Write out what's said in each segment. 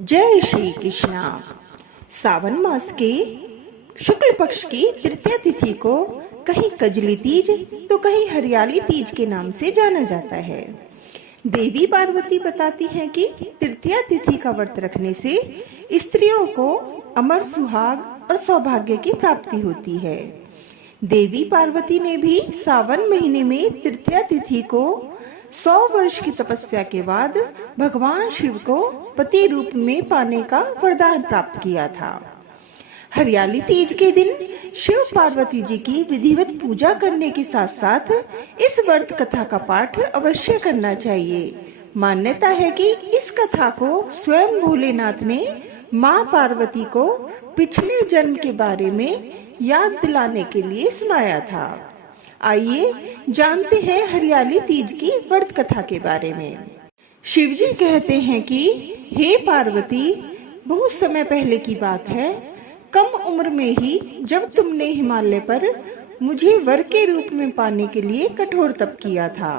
जय श्री कृष्णा। सावन मास के शुक्ल पक्ष की तृतीया तिथि को कहीं कजली तीज तो कहीं हरियाली तीज के नाम से जाना जाता है। देवी पार्वती बताती हैं कि तृतीया तिथि का व्रत रखने से स्त्रियों को अमर सुहाग और सौभाग्य की प्राप्ति होती है। देवी पार्वती ने भी सावन महीने में तृतीया तिथि को 100 वर्ष की तपस्या के बाद भगवान शिव को पति रूप में पाने का वरदान प्राप्त किया था। हरियाली तीज के दिन शिव पार्वती जी की विधिवत पूजा करने के साथ साथ इस व्रत कथा का पाठ अवश्य करना चाहिए। मान्यता है कि इस कथा को स्वयं भोलेनाथ ने माँ पार्वती को पिछले जन्म के बारे में याद दिलाने के लिए सुनाया था। आइए जानते हैं हरियाली तीज की व्रत कथा के बारे में। शिव जी कहते हैं कि हे पार्वती, बहुत समय पहले की बात है, कम उम्र में ही जब तुमने हिमालय पर मुझे वर के रूप में पाने के लिए कठोर तप किया था।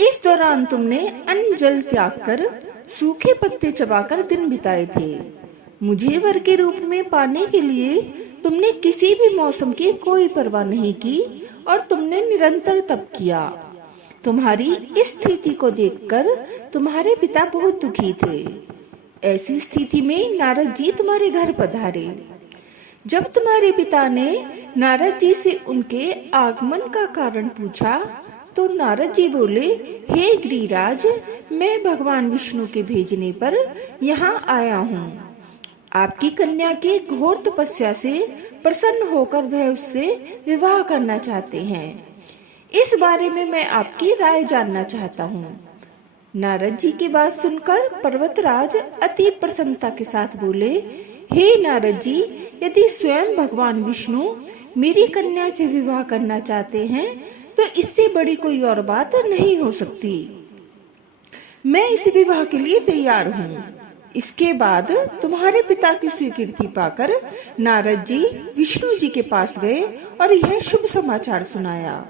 इस दौरान तुमने अन्न जल त्याग कर सूखे पत्ते चबाकर दिन बिताए थे। मुझे वर के रूप में पाने के लिए तुमने किसी भी मौसम की कोई परवाह नहीं की और तुमने निरंतर तप किया। तुम्हारी इस स्थिति को देखकर तुम्हारे पिता बहुत दुखी थे। ऐसी स्थिति में नारद जी तुम्हारे घर पधारे। जब तुम्हारे पिता ने नारद जी से उनके आगमन का कारण पूछा तो नारद जी बोले, हे गिरिराज, मैं भगवान विष्णु के भेजने पर यहाँ आया हूँ। आपकी कन्या की घोर तपस्या से प्रसन्न होकर वह उससे विवाह करना चाहते हैं। इस बारे में मैं आपकी राय जानना चाहता हूँ। नारद जी की बात सुनकर पर्वतराज अति प्रसन्नता के साथ बोले, हे नारद जी, यदि स्वयं भगवान विष्णु मेरी कन्या से विवाह करना चाहते हैं तो इससे बड़ी कोई और बात नहीं हो सकती। मैं इस विवाह के लिए तैयार हूँ। इसके बाद तुम्हारे पिता की स्वीकृति पाकर नारद जी विष्णु जी के पास गए और यह शुभ समाचार सुनाया।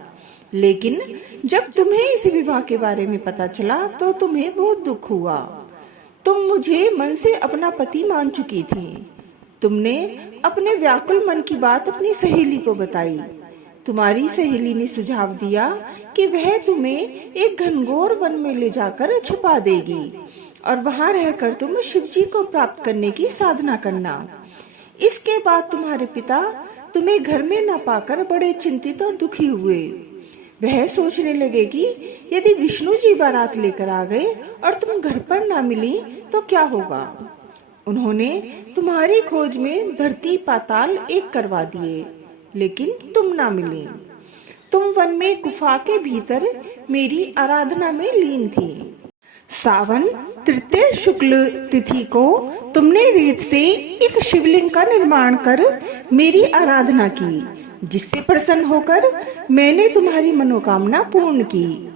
लेकिन जब तुम्हें इस विवाह के बारे में पता चला तो तुम्हें बहुत दुख हुआ। तुम मुझे मन से अपना पति मान चुकी थी। तुमने अपने व्याकुल मन की बात अपनी सहेली को बताई। तुम्हारी सहेली ने सुझाव दिया कि वह तुम्हें एक घनघोर वन में ले जाकर छुपा देगी और वहां रहकर तुम शिव जी को प्राप्त करने की साधना करना। इसके बाद तुम्हारे पिता तुम्हें घर में न पाकर बड़े चिंतित और दुखी हुए। वह सोचने लगे कि यदि विष्णु जी बारात लेकर आ गए और तुम घर पर न मिली तो क्या होगा। उन्होंने तुम्हारी खोज में धरती पाताल एक करवा दिए, लेकिन तुम ना मिली। तुम वन में गुफा के भीतर मेरी आराधना में लीन थी। सावन तृतीय शुक्ल तिथि को तुमने रेत से एक शिवलिंग का निर्माण कर मेरी आराधना की, जिससे प्रसन्न होकर मैंने तुम्हारी मनोकामना पूर्ण की।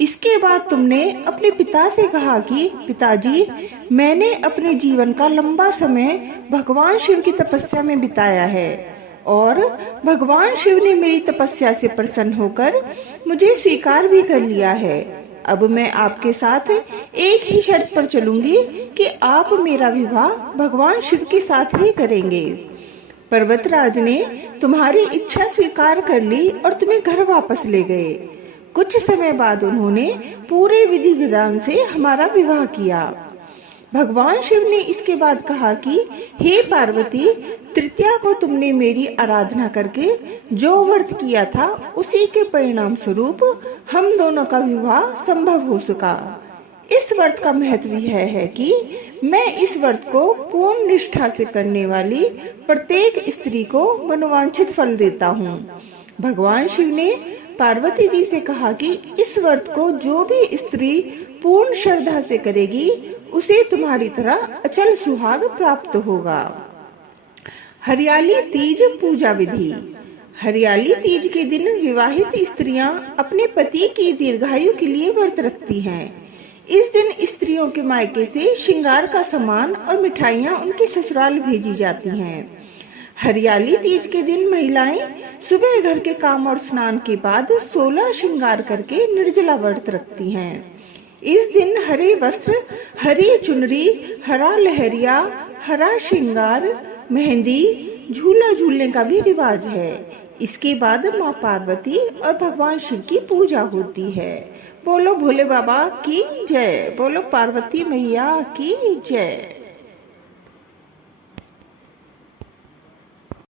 इसके बाद तुमने अपने पिता से कहा कि पिताजी, मैंने अपने जीवन का लंबा समय भगवान शिव की तपस्या में बिताया है और भगवान शिव ने मेरी तपस्या से प्रसन्न होकर मुझे स्वीकार भी कर लिया है। अब मैं आपके साथ एक ही शर्त पर चलूंगी कि आप मेरा विवाह भगवान शिव के साथ ही करेंगे। पर्वतराज ने तुम्हारी इच्छा स्वीकार कर ली और तुम्हें घर वापस ले गए। कुछ समय बाद उन्होंने पूरे विधि विधान से हमारा विवाह किया। भगवान शिव ने इसके बाद कहा कि हे पार्वती, तृतीया को तुमने मेरी आराधना करके जो व्रत किया था उसी के परिणाम स्वरूप हम दोनों का विवाह संभव हो सका। इस व्रत का महत्व यह है कि मैं इस व्रत को पूर्ण निष्ठा से करने वाली प्रत्येक स्त्री को मनोवांछित फल देता हूँ। भगवान शिव ने पार्वती जी से कहा कि इस व्रत को जो भी स्त्री पूर्ण श्रद्धा से करेगी उसे तुम्हारी तरह अचल सुहाग प्राप्त होगा। हरियाली तीज पूजा विधि। हरियाली तीज के दिन विवाहित स्त्रियां अपने पति की दीर्घायु के लिए व्रत रखती हैं। इस दिन स्त्रियों के मायके से श्रृंगार का सामान और मिठाइयां उनके ससुराल भेजी जाती हैं। हरियाली तीज के दिन महिलाएं सुबह घर के काम और स्नान के बाद 16 श्रृंगार करके निर्जला व्रत रखती हैं। इस दिन हरे वस्त्र, हरी चुनरी, हरा लहरिया, हरा श्रृंगार, मेहंदी, झूला झूलने का भी रिवाज है। इसके बाद माँ पार्वती और भगवान शिव की पूजा होती है। बोलो भोले बाबा की जय, बोलो पार्वती मैया की जय।